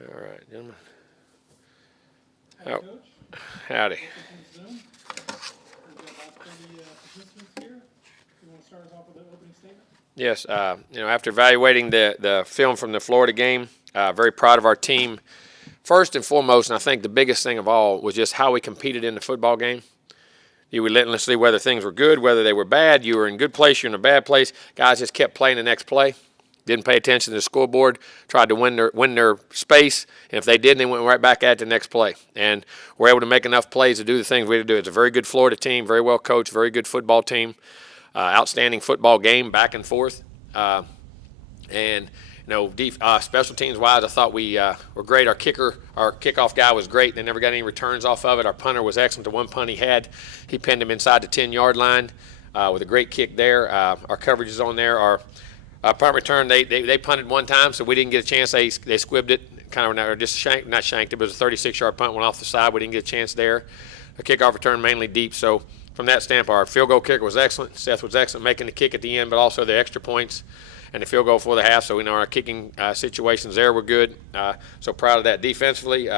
All right, gentlemen. Howdy, Oh, Coach. howdy. Welcome to Zoom. We've got about 30 participants here. You want to start us off with an opening statement? Yes, after evaluating the film from the Florida game, very proud of our team. First and foremost, and I think the biggest thing of all was just how we competed in the football game. You relentlessly, whether things were good, whether they were bad, you were in good place, you're in a bad place. Guys just kept playing the next play. Didn't pay attention to the scoreboard, tried to win their space, and if they didn't, they went right back at the next play. And we're able to make enough plays to do the things we had to do. It's a very good Florida team, very well coached, very good football team, outstanding football game, back and forth. And special teams wise, I thought we were great. Our kickoff guy was great. They never got any returns off of it. Our punter was excellent. The one punt he had, he pinned him inside the 10-yard line with a great kick there. Our coverage is on there. Our punt return, they punted one time, so we didn't get a chance. They squibbed it, kind of, or just not shanked it, but it was a 36-yard punt, went off the side. We didn't get a chance there. The kickoff return mainly deep. So from that standpoint, our field goal kicker was excellent. Seth was excellent making the kick at the end, but also the extra points and the field goal for the half. So we know our kicking situations there were good. So proud of that defensively.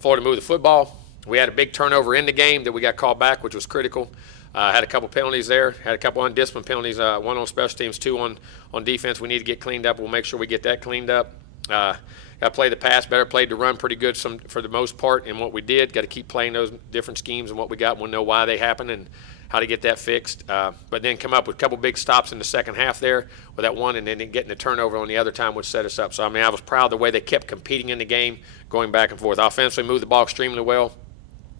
Florida moved the football. We had a big turnover in the game that we got called back, which was critical. Had a couple penalties there. Had a couple undisciplined penalties. One on special teams, two on defense. We need to get cleaned up. We'll make sure we get that cleaned up. Got to play the pass better. Played the run pretty good for the most part in what we did. Got to keep playing those different schemes and what we got. We'll know why they happen and how to get that fixed. But then come up with a couple big stops in the second half there with that one, and then getting the turnover on the other time would set us up. So, I was proud of the way they kept competing in the game, going back and forth. Offensively, moved the ball extremely well.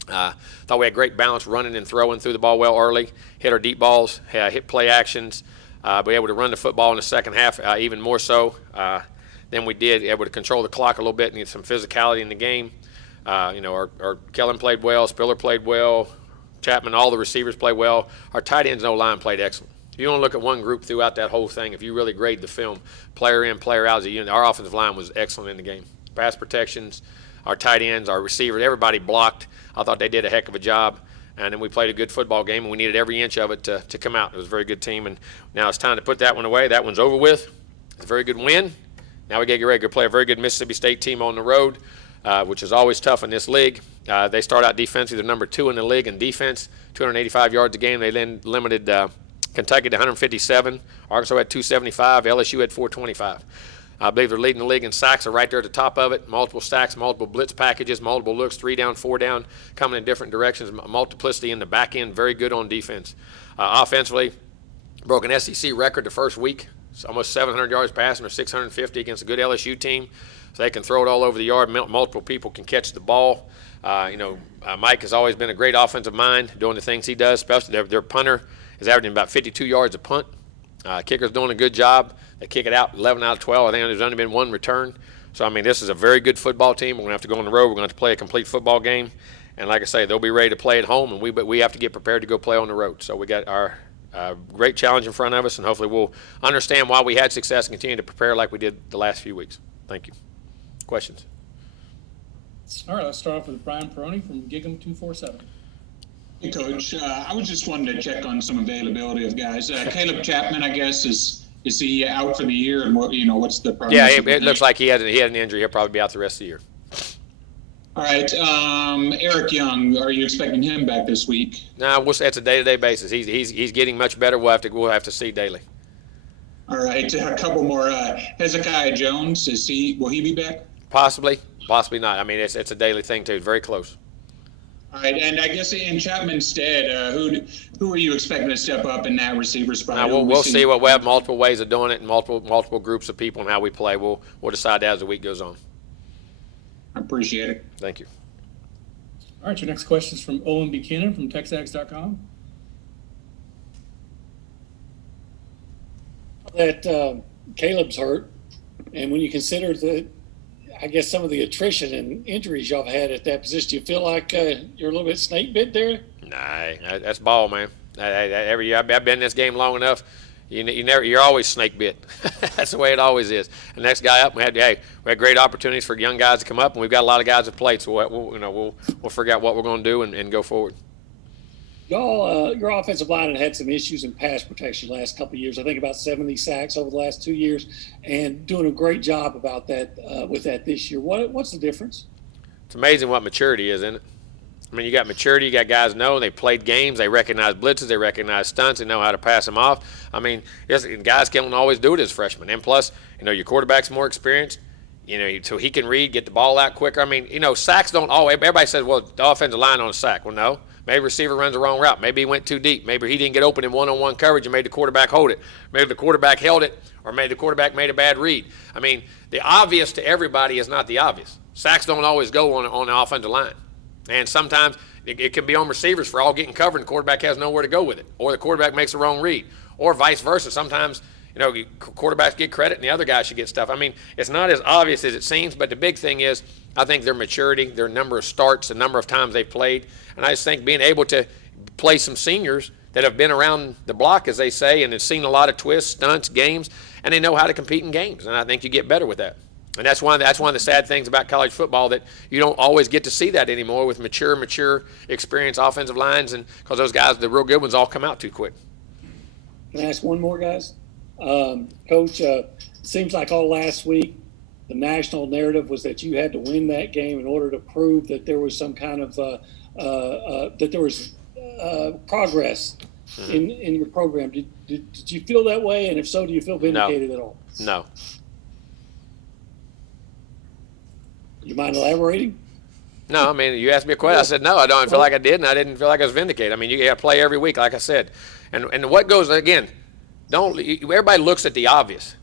Thought we had great balance running and throwing through the ball well early. Hit our deep balls, hit play actions. Be able to run the football in the second half even more so than we did. Able to control the clock a little bit and get some physicality in the game. Our Kellen played well. Spiller played well. Chapman, all the receivers played well. Our tight ends and O-line played excellent. If you don't look at one group throughout that whole thing, if you really grade the film, player in, player out as a unit, our offensive line was excellent in the game. Pass protections, our tight ends, our receivers, everybody blocked. I thought they did a heck of a job. And then we played a good football game, and we needed every inch of it to come out. It was a very good team, and now it's time to put that one away. That one's over with. It's a very good win. Now we got to get ready to play a very good Mississippi State team on the road, which is always tough in this league. They start out defensively. They're number 2 in the league in defense, 285 yards a game. They then limited Kentucky to 157. Arkansas had 275. LSU had 425. I believe they're leading the league in sacks. They're right there at the top of it. Multiple stacks, multiple blitz packages, multiple looks, 3 down, 4 down, coming in different directions. Multiplicity in the back end, very good on defense. Offensively, broke an SEC record the first week. It's almost 700 yards passing or 650 against a good LSU team. So they can throw it all over the yard. Multiple people can catch the ball. Mike has always been a great offensive mind doing the things he does, especially their punter is averaging about 52 yards a punt. Kicker's doing a good job. They kick it out 11 out of 12. I think there's only been one return. So, this is a very good football team. We're going to have to go on the road. We're going to have to play a complete football game. And like I say, they'll be ready to play at home, and we have to get prepared to go play on the road. So we got our great challenge in front of us, and hopefully we'll understand why we had success and continue to prepare like we did the last few weeks. Thank you. Questions? All right, let's start off with Brian Peroni from Gig'em 247. Hey, Coach. I was just wanting to check on some availability of guys. Caleb Chapman, I guess, is he out for the year? And what's the problem? Yeah, it looks like he had an injury. He'll probably be out the rest of the year. All right. Eric Young, are you expecting him back this week? No, it's a day-to-day basis. He's getting much better. We'll have to see daily. All right. A couple more. Hezekiah Jones, will he be back? Possibly not. It's a daily thing too. Very close. All right, and I guess in Chapman's stead, who are you expecting to step up in that receiver spot? We'll see. We have multiple ways of doing it, and multiple groups of people and how we play. We'll decide that as the week goes on. I appreciate it. Thank you. All right, your next question is from Owen Buchanan from Texags.com. That Caleb's hurt, and when you consider some of the attrition and injuries y'all have had at that position, do you feel like you're a little bit snake bit there? Nah, that's ball, man. Every year I've been in this game long enough. You're always snake bit. That's the way it always is. The next guy up, we had great opportunities for young guys to come up, and we've got a lot of guys that played. So we'll figure out what we're going to do and go forward. Y'all, your offensive line had some issues in pass protection last couple of years. I think about 70 sacks over the last 2 years, and doing a great job about that with that this year. What's the difference? It's amazing what maturity is, isn't it? I mean, you got maturity. You got guys know they played games. They recognize blitzes. They recognize stunts. They know how to pass them off. I mean, yes, guys can't always do it as freshmen. And plus, your quarterback's more experienced. So he can read, get the ball out quicker. I mean, sacks don't always. Everybody says, well, the offensive line on a sack. Well, no. Maybe receiver runs the wrong route. Maybe he went too deep. Maybe he didn't get open in one-on-one coverage and made the quarterback hold it. Maybe the quarterback held it, or maybe the quarterback made a bad read. I mean, the obvious to everybody is not the obvious. Sacks don't always go on the offensive line. And sometimes it can be on receivers for all getting covered and the quarterback has nowhere to go with it. Or the quarterback makes the wrong read. Or vice versa. Sometimes, quarterbacks get credit and the other guy should get stuff. I mean, it's not as obvious as it seems, but the big thing is I think their maturity, their number of starts, the number of times they've played. And I just think being able to play some seniors that have been around the block, as they say, and have seen a lot of twists, stunts, games, and they know how to compete in games. And I think you get better with that. And that's one of the sad things about college football, that you don't always get to see that anymore with mature, experienced offensive lines, and because those guys, the real good ones, all come out too quick. Can I ask one more, guys? Coach, seems like all last week the national narrative was that you had to win that game in order to prove that there was some kind of that there was progress in your program. Did you feel that way? And if so, do you feel vindicated at all? No. You mind elaborating? No, I mean, you asked me a question. I said, no, I don't feel like I did, and I didn't feel like I was vindicated. I mean, you got to play every week, like I said. And what goes, again, everybody looks at the obvious.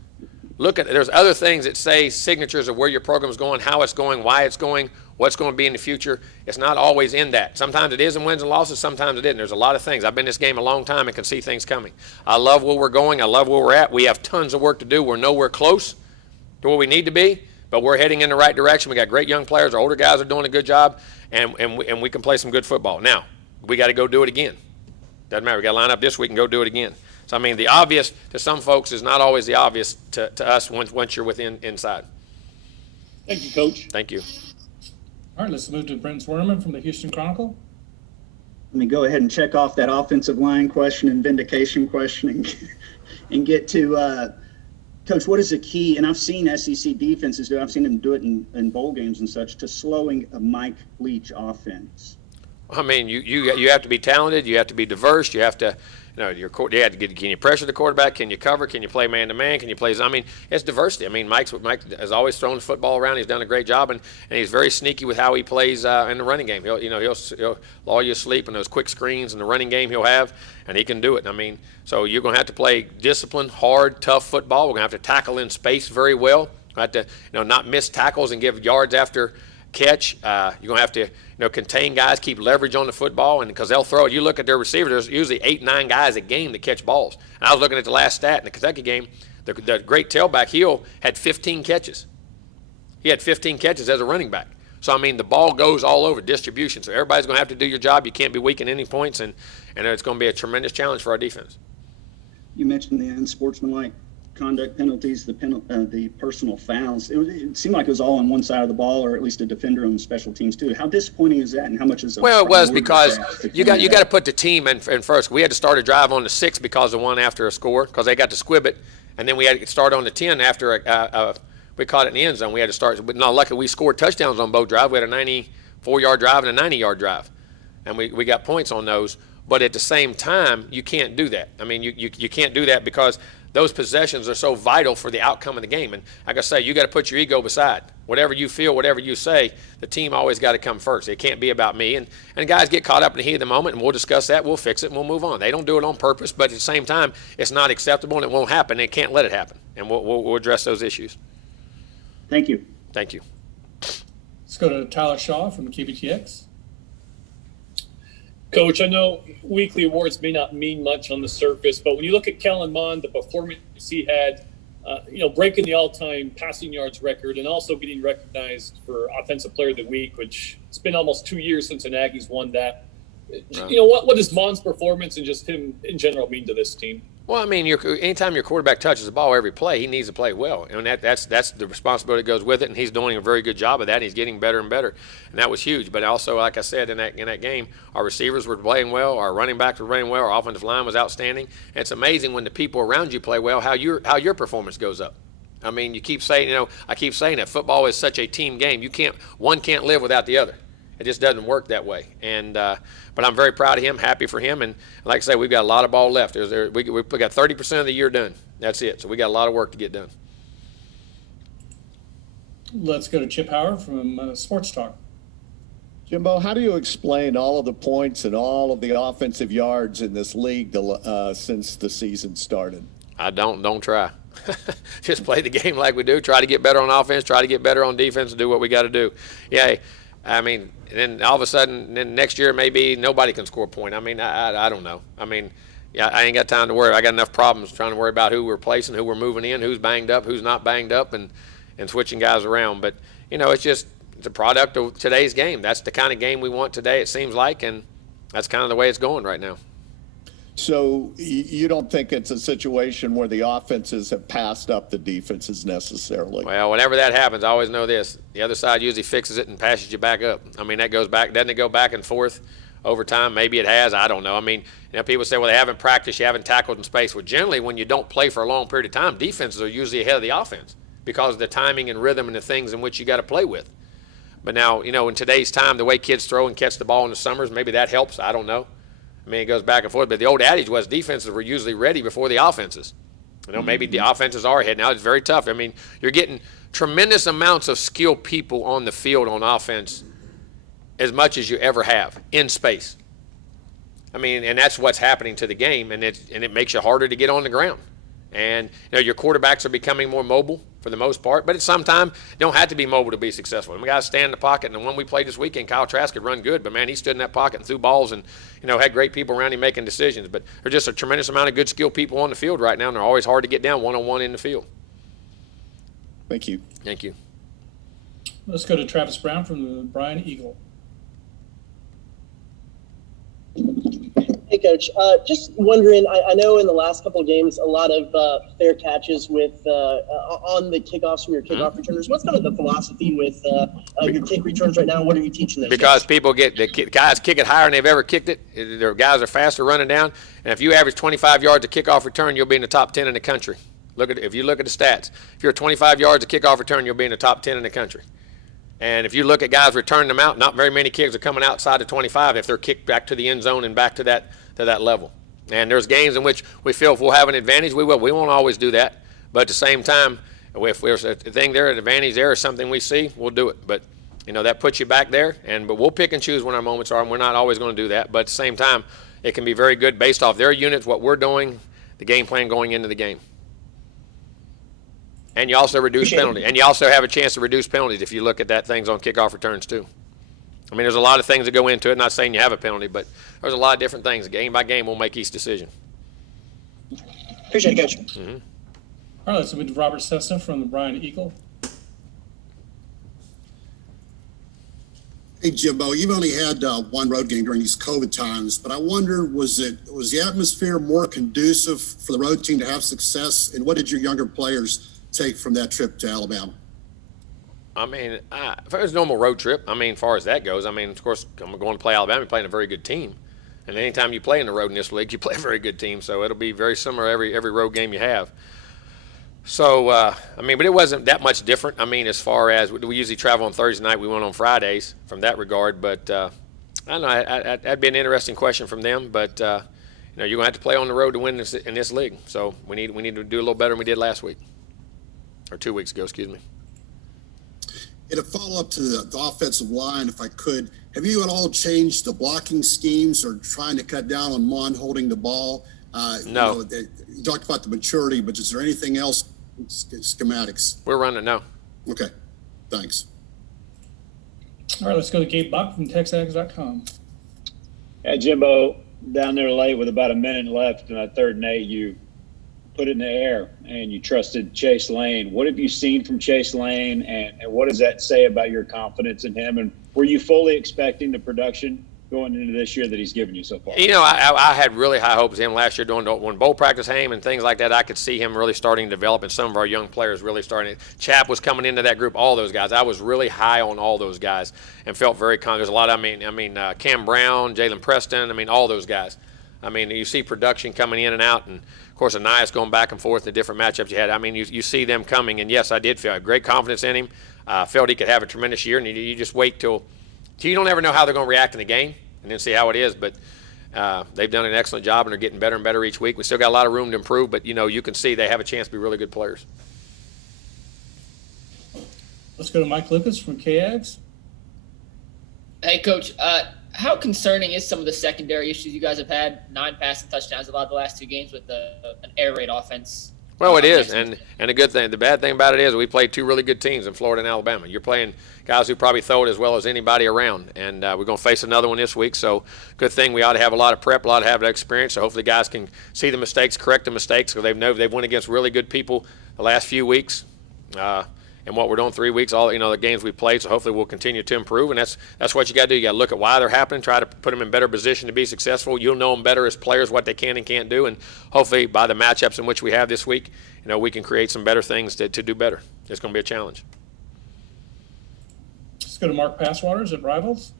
There's other things that say signatures of where your program's going, how it's going, why it's going, what's going to be in the future. It's not always in that. Sometimes it is in wins and losses, sometimes it isn't. There's a lot of things. I've been in this game a long time and can see things coming. I love where we're going. I love where we're at. We have tons of work to do. We're nowhere close to where we need to be. But we're heading in the right direction. We got great young players. Our older guys are doing a good job, and we can play some good football. Now, we got to go do it again. Doesn't matter. We got to line up this week and go do it again. So, I mean, the obvious to some folks is not always the obvious to us once you're inside. Thank you, Coach. Thank you. All right, let's move to Brent Swerman from the Houston Chronicle. Let me go ahead and check off that offensive line question and vindication question and get to Coach, what is the key, and I've seen SEC defenses do it, I've seen them do it in bowl games and such, to slowing a Mike Leach offense? I mean, you have to be talented. You have to be diverse. You have to, can you pressure the quarterback? Can you cover? Can you play man-to-man? Can you play? I mean, it's diversity. I mean, Mike has always thrown the football around. He's done a great job, and he's very sneaky with how he plays in the running game. He'll lull you asleep in those quick screens in the running game he'll have, and he can do it. I mean, so you're going to have to play disciplined, hard, tough football. We're going to have to tackle in space very well. We have to, not miss tackles and give yards after catch. You're going to have to, contain guys, keep leverage on the football, and because they'll throw it. You look at their receivers, there's usually 8-9 guys a game that catch balls. And I was looking at the last stat in the Kentucky game. The great tailback, Hill, had 15 catches. He had 15 catches as a running back. So, I mean, the ball goes all over distribution. So everybody's going to have to do your job. You can't be weak in any points, and it's going to be a tremendous challenge for our defense. You mentioned the unsportsmanlike conduct penalties, the personal fouls. It seemed like it was all on one side of the ball, or at least a defender on special teams too. How disappointing is that, and how much is Well, it was because you got to put the team in first. We had to start a drive on the 6 because of one after a score, because they got to squib it, and then we had to start on the 10 after we caught it in the end zone. We had to start. But no, luckily we scored touchdowns on both drives. We had a 94-yard drive and a 90-yard drive, and we got points on those. But at the same time, you can't do that. I mean, you can't do that because those possessions are so vital for the outcome of the game. And like I say, you got to put your ego beside. Whatever you feel, whatever you say, the team always got to come first. It can't be about me. And guys get caught up in the heat of the moment, and we'll discuss that. We'll fix it, and we'll move on. They don't do it on purpose, but at the same time, it's not acceptable, and it won't happen. They can't let it happen. And we'll address those issues. Thank you. Thank you. Let's go to Tyler Shaw from KBTX. Coach, I know weekly awards may not mean much on the surface, but when you look at Kellen Mond, the performance he had, breaking the all-time passing yards record and also getting recognized for Offensive Player of the Week, which it's been almost 2 years since the Aggies won that. Right. What does Mond's performance and just him in general mean to this team? Well, I mean, anytime your quarterback touches the ball every play, he needs to play well, and that's the responsibility that goes with it. And he's doing a very good job of that. And he's getting better and better, and that was huge. But also, like I said in that game, our receivers were playing well, our running backs were running well, our offensive line was outstanding. And it's amazing when the people around you play well how your performance goes up. I mean, you keep saying, I keep saying that football is such a team game. One can't live without the other. It just doesn't work that way. And but I'm very proud of him, happy for him. And like I say, we've got a lot of ball left. We got 30% of the year done. That's it. So we got a lot of work to get done. Let's go to Chip Howard from Sports Talk. Jimbo, how do you explain all of the points and all of the offensive yards in this league since the season started? I don't try. Just play the game like we do. Try to get better on offense. Try to get better on defense and do what we got to do. Yeah, I mean, then all of a sudden, then next year maybe nobody can score a point. I mean, I don't know. I mean, yeah, I ain't got time to worry. I got enough problems trying to worry about who we're placing, who we're moving in, who's banged up, who's not banged up, and switching guys around. But, it's a product of today's game. That's the kind of game we want today, it seems like, and that's kind of the way it's going right now. So you don't think it's a situation where the offenses have passed up the defenses necessarily? Well, whenever that happens, I always know this. The other side usually fixes it and passes you back up. I mean, that goes back, doesn't it go back and forth over time? Maybe it has. I don't know. I mean, people say, well, they haven't practiced, you haven't tackled in space. Well, generally, when you don't play for a long period of time, defenses are usually ahead of the offense because of the timing and rhythm and the things in which you got to play with. But now, in today's time, the way kids throw and catch the ball in the summers, maybe that helps. I don't know. I mean, it goes back and forth. But the old adage was defenses were usually ready before the offenses. Maybe the offenses are ahead. Now it's very tough. I mean, you're getting tremendous amounts of skilled people on the field on offense as much as you ever have in space. I mean, and that's what's happening to the game, and it makes you harder to get on the ground. And, your quarterbacks are becoming more mobile for the most part, but at some time, you don't have to be mobile to be successful. I mean, guys stand in the pocket, and the one we played this weekend, Kyle Trask, could run good, but, man, he stood in that pocket and threw balls and, had great people around him making decisions. But there's just a tremendous amount of good, skilled people on the field right now, and they're always hard to get down one-on-one in the field. Thank you. Thank you. Let's go to Travis Brown from the Brian Eagle. Hey, Coach. Just wondering, I know in the last couple of games, a lot of fair catches with on the kickoffs from your kickoff returners. What's kind of the philosophy with your kick returns right now? What are you teaching them? Because people guys kick it higher than they've ever kicked it. Their guys are faster running down. And if you average 25 yards a kickoff return, you'll be in the top 10 in the country. If you look at the stats, if you're 25 yards a kickoff return, you'll be in the top 10 in the country. And if you look at guys returning them out, not very many kicks are coming outside of 25 if they're kicked back to the end zone and back to that level. And there's games in which we feel if we'll have an advantage, we will. We won't always do that. But at the same time, if there's a thing there, an advantage there or something we see, we'll do it. But, that puts you back there. But we'll pick and choose when our moments are, and we're not always going to do that. But at the same time, it can be very good based off their units, what we're doing, the game plan going into the game. And you also reduce penalties. And you also have a chance to reduce penalties if you look at that things on kickoff returns too. I mean, there's a lot of things that go into it. Not saying you have a penalty, but there's a lot of different things. Game by game, we'll make each decision. Appreciate it, Coach. Mm-hmm. All right, let's move to Robert Cessna from the Brian Eagle. Hey, Jimbo, you've only had one road game during these COVID times, but I wonder, was the atmosphere more conducive for the road team to have success? And what did your younger players take from that trip to Alabama? I mean, if it was a normal road trip, as far as that goes, of course, I'm going to play Alabama, you're playing a very good team. And anytime you play in the road in this league, you play a very good team. So it'll be very similar every road game you have. So, but it wasn't that much different. As far as we usually travel on Thursday night, we went on Fridays from that regard. But I don't know, that'd be an interesting question from them. But, you're going to have to play on the road to win in this league. So we need to do a little better than we did last week. Or 2 weeks ago, excuse me. And a follow-up to the offensive line, if I could, have you at all changed the blocking schemes or trying to cut down on Mon holding the ball? No. You talked about the maturity, but is there anything else, schematics? We're running, no. Okay, thanks. All right, let's go to Gabe Bach from TexAgs.com. Hey, Jimbo, down there late with about a minute left in that 3rd and 8, you put it in the air and you trusted Chase Lane. What have you seen from Chase Lane, and what does that say about your confidence in him? And were you fully expecting the production going into this year that he's given you so far? You know, I had really high hopes of him last year when bowl practice came and things like that. I could see him really starting to develop, and some of our young players really starting. Chap was coming into that group, all those guys. I was really high on all those guys and felt very confident. There's a lot. Cam Brown, Jalen Preston. All those guys. You see production coming in and out, and of course Anais going back and forth, the different matchups you had. You see them coming, and yes, I did feel great confidence in him. Felt he could have a tremendous year, and you just wait till you don't ever know how they're going to react in the game, and then see how it is. But they've done an excellent job, and they're getting better and better each week. We still got a lot of room to improve, but you can see they have a chance to be really good players. Let's go to Mike Lucas from KAGS. Hey, Coach. How concerning is some of the secondary issues you guys have had? 9 passing touchdowns about the last 2 games with an air raid offense. Well, it is, and a good thing. The bad thing about it is we played 2 really good teams in Florida and Alabama. You're playing guys who probably throw it as well as anybody around, and we're going to face another one this week. So, good thing we ought to have a lot of prep, a lot of have experience. So hopefully, guys can see the mistakes, correct the mistakes, because they've won against really good people the last few weeks. And what we're doing 3 weeks, all the games we played. So hopefully we'll continue to improve, and that's what you got to do. You got to look at why they're happening, try to put them in better position to be successful. You'll know them better as players what they can and can't do, and hopefully by the matchups in which we have this week, we can create some better things to do better. It's going to be a challenge. Let's go to Mark Passwaters at Rivals.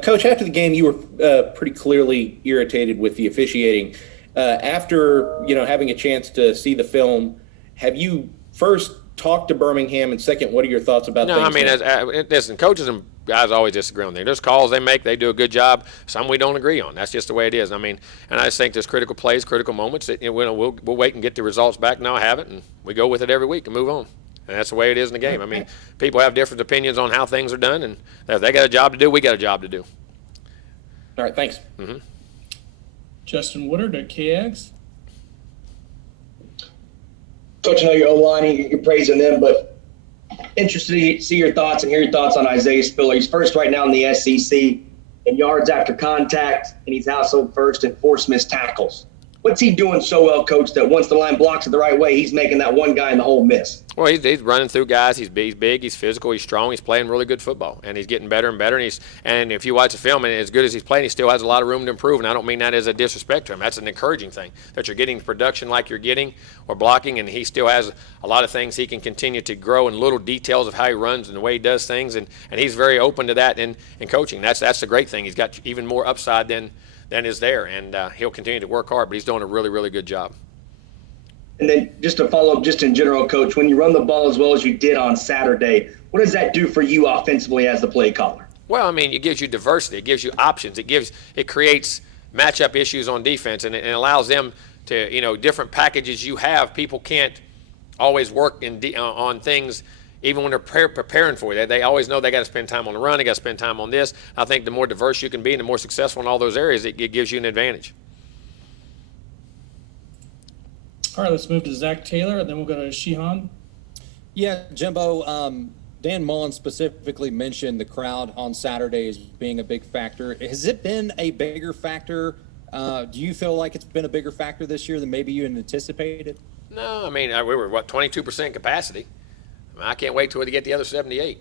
Coach, after the game, you were pretty clearly irritated with the officiating. After having a chance to see the film, have you first talked to Birmingham, and second, what are your thoughts about things? Listen, coaches and guys always disagree on things. There's calls they make, they do a good job. Some we don't agree on. That's just the way it is. And I just think there's critical plays, critical moments that we'll wait and get the results back. Now I have it, and we go with it every week and move on. And that's the way it is in the game. People have different opinions on how things are done, and if they got a job to do, we got a job to do. All right, thanks. Mm-hmm. Justin Woodard at KAGS. Coach, I know your O-line, you're praising them, but interested to see your thoughts and hear your thoughts on Isaiah Spiller. He's first right now in the SEC in yards after contact, and he's household first in forced missed tackles. What's he doing so well, Coach, that once the line blocks it the right way, he's making that one guy in the hole miss? Well, he's running through guys. He's big, he's physical, he's strong, he's playing really good football, and he's getting better and better. And if you watch the film, and as good as he's playing, he still has a lot of room to improve. And I don't mean that as a disrespect to him. That's an encouraging thing, that you're getting production like you're getting or blocking, and he still has a lot of things he can continue to grow in little details of how he runs and the way he does things. And he's very open to that in coaching. That's the great thing. He's got even more upside than is there, and he'll continue to work hard, but he's doing a really, really good job. And then just to follow up just in general, Coach, when you run the ball as well as you did on Saturday, what does that do for you offensively as the play caller? Well, it gives you diversity. It gives you options. It creates matchup issues on defense, and it allows them to, different packages you have. People can't always work on things even when they're preparing for you. They always know they got to spend time on the run, they got to spend time on this. I think the more diverse you can be and the more successful in all those areas, it gives you an advantage. All right, let's move to Zach Taylor, and then we'll go to Sheehan. Yeah, Jimbo, Dan Mullen specifically mentioned the crowd on Saturday as being a big factor. Has it been a bigger factor? Do you feel like it's been a bigger factor this year than maybe you had anticipated? No, we were, 22% capacity. I can't wait till we get the other 78.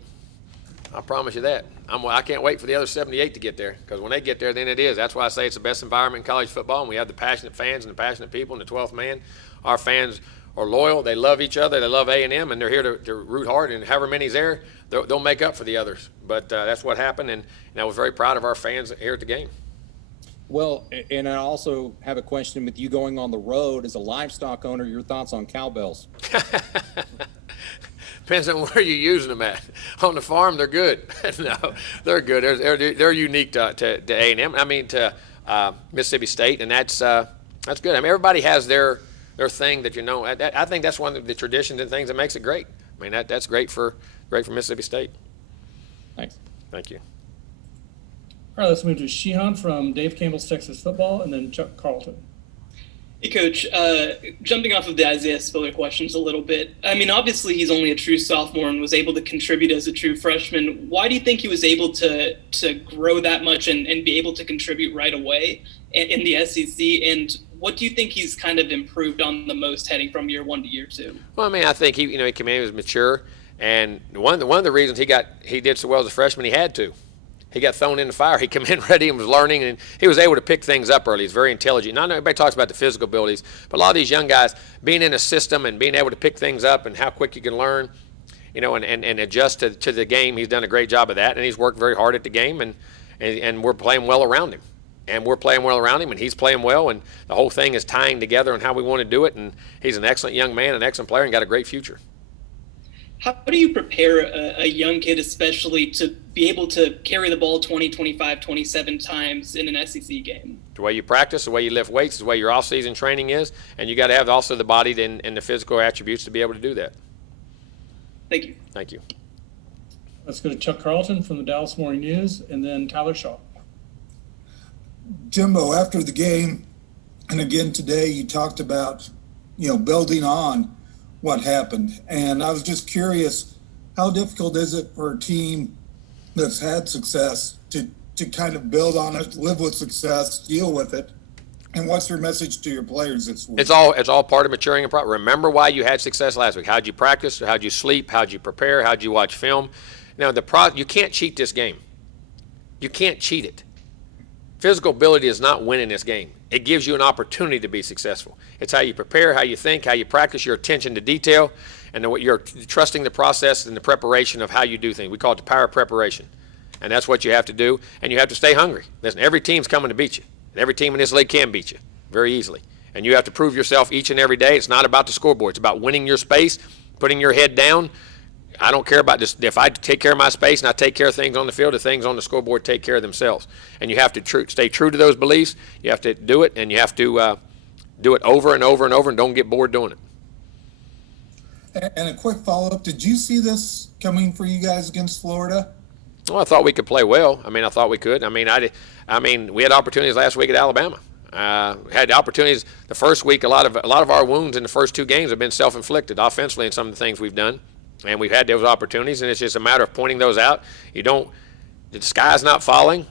I promise you that. I can't wait for the other 78 to get there, because when they get there, then it is. That's why I say it's the best environment in college football, and we have the passionate fans and the passionate people and the 12th man. Our fans are loyal. They love each other. They love A&M, and they're here to root hard, and however many's there, they'll make up for the others. But that's what happened, and I was very proud of our fans here at the game. Well, and I also have a question with you going on the road as a livestock owner, your thoughts on cowbells. Depends on where you're using them at. On the farm, they're good. No, they're good. They're unique to A&M. To Mississippi State, and that's good. Everybody has their thing that I think that's one of the traditions and things that makes it great. That's great for Mississippi State. Thanks. Thank you. All right, let's move to Sheehan from Dave Campbell's Texas Football, and then Chuck Carlton. Hey, Coach, jumping off of the Isaiah Spiller questions a little bit. Obviously he's only a true sophomore and was able to contribute as a true freshman. Why do you think he was able to grow that much and be able to contribute right away in the SEC? And what do you think he's kind of improved on the most heading from year 1 to year 2? Well, I think he came in, he was mature, and one of the reasons he did so well as a freshman, he had to. He got thrown in the fire. He came in ready and was learning, and he was able to pick things up early. He's very intelligent. Not everybody talks about the physical abilities, but a lot of these young guys being in a system and being able to pick things up and how quick you can learn, and adjust to the game. He's done a great job of that, and he's worked very hard at the game, and we're playing well around him. And we're playing well around him, and he's playing well, and the whole thing is tying together on how we want to do it, and he's an excellent young man, an excellent player, and got a great future. How do you prepare a young kid, especially, to be able to carry the ball 20, 25, 27 times in an SEC game? The way you practice, the way you lift weights, the way your off-season training is, and you got to have also the body and the physical attributes to be able to do that. Thank you. Thank you. Let's go to Chuck Carlton from the Dallas Morning News, and then Tyler Shaw. Jimbo, after the game, and again today, you talked about, building on what happened. And I was just curious, how difficult is it for a team that's had success to kind of build on it, live with success, deal with it? And what's your message to your players this week? It's all part of maturing and remember why you had success last week. How'd you practice? How'd you sleep? How'd you prepare? How'd you watch film? Now, you can't cheat this game. You can't cheat it. Physical ability is not winning this game. It gives you an opportunity to be successful. It's how you prepare, how you think, how you practice, your attention to detail, and you're trusting the process and the preparation of how you do things. We call it the power of preparation. And that's what you have to do, and you have to stay hungry. Listen, every team's coming to beat you. And every team in this league can beat you very easily. And you have to prove yourself each and every day. It's not about the scoreboard. It's about winning your space, putting your head down. I don't care about this. If I take care of my space and I take care of things on the field, the things on the scoreboard take care of themselves. And you have to stay true to those beliefs. You have to do it, and you have to do it over and over and over, and don't get bored doing it. And a quick follow-up, did you see this coming for you guys against Florida? Well, I thought we could play well. I thought we could. We had opportunities last week at Alabama. Had opportunities the first week. A lot of our wounds in the first two games have been self-inflicted offensively in some of the things we've done. And we've had those opportunities, and it's just a matter of pointing those out. The sky's not falling,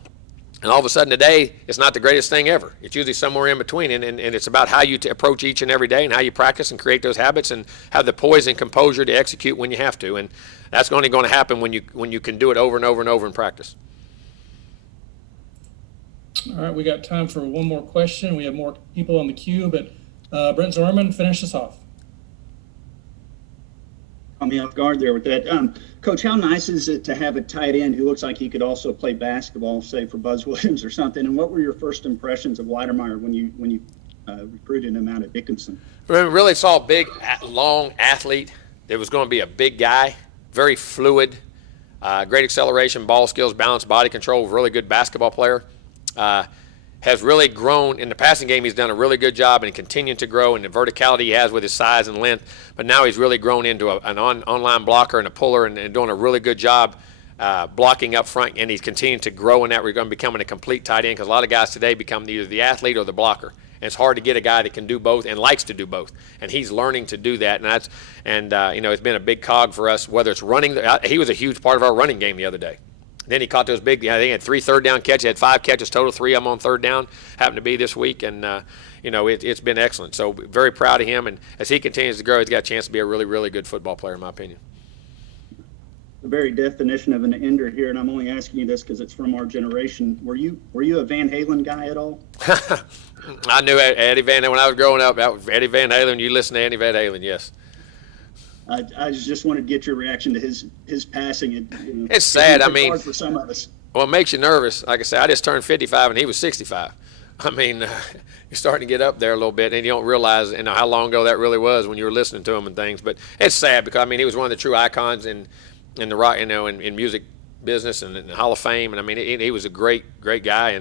and all of a sudden today, it's not the greatest thing ever. It's usually somewhere in between, and it's about how you approach each and every day and how you practice and create those habits and have the poise and composure to execute when you have to. And that's only going to happen when you can do it over and over and over in practice. All right, we got time for one more question. We have more people on the queue, but Brent Zimmerman, finish us off. Caught me off guard there with that. Coach, how nice is it to have a tight end who looks like he could also play basketball, say for Buzz Williams or something? And what were your first impressions of Weidermeyer when you recruited him out at Dickinson? Really saw a big, long athlete. There was going to be a big guy, very fluid, great acceleration, ball skills, balance, body control, really good basketball player. Has really grown in the passing game. He's done a really good job and continuing to grow in the verticality he has with his size and length. But now he's really grown into an online blocker and a puller and doing a really good job blocking up front. And he's continuing to grow in that. We're going to becoming a complete tight end because a lot of guys today become either the athlete or the blocker. And it's hard to get a guy that can do both and likes to do both. And he's learning to do that. And it's been a big cog for us, whether it's running. He was a huge part of our running game the other day. Then he caught those big, I think he had 3 third down catches. He had 5 catches total, 3 of them on third down. Happened to be this week, and, it's been excellent. So very proud of him, and as he continues to grow, he's got a chance to be a really, really good football player, in my opinion. The very definition of an ender here, and I'm only asking you this because it's from our generation. Were you a Van Halen guy at all? I knew Eddie Van Halen when I was growing up. That was Eddie Van Halen. You listen to Eddie Van Halen, yes. I just wanted to get your reaction to his passing. It's sad. Hard for some of us. Well, it makes you nervous. Like I said, I just turned 55 and he was 65. You're starting to get up there a little bit, and you don't realize how long ago that really was when you were listening to him and things. But it's sad because he was one of the true icons in the rock, in music business and in the Hall of Fame. And he was a great guy.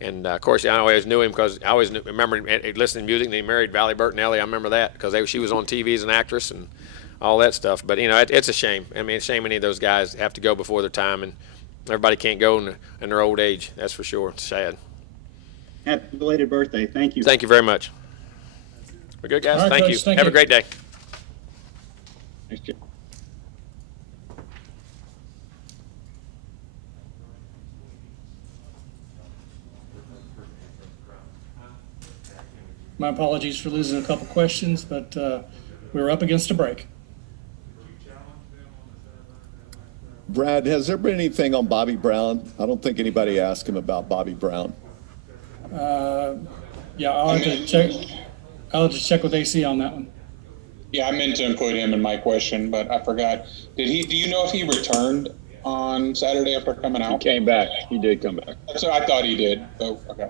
And of course, I always knew him because I always remember listening to music. And he married Valley Burton Ellie. I remember that because she was on TV as an actress and all that stuff. But it's a shame. It's a shame any of those guys have to go before their time, and everybody can't go in their old age. That's for sure. It's sad. Happy belated birthday. Thank you. Thank you very much. We're good, guys. All right, Thank Coach, you. thank Have you. a great day. Thanks, Jim. My apologies for losing a couple questions, but we're up against a break. Brad, has there been anything on Bobby Brown? I don't think anybody asked him about Bobby Brown. Yeah, I'll have to check. I'll just check with AC on that one. Yeah, I meant to include him in my question, but I forgot. Do you know if he returned on Saturday after coming out? He came back. He did come back. So I thought he did. So okay.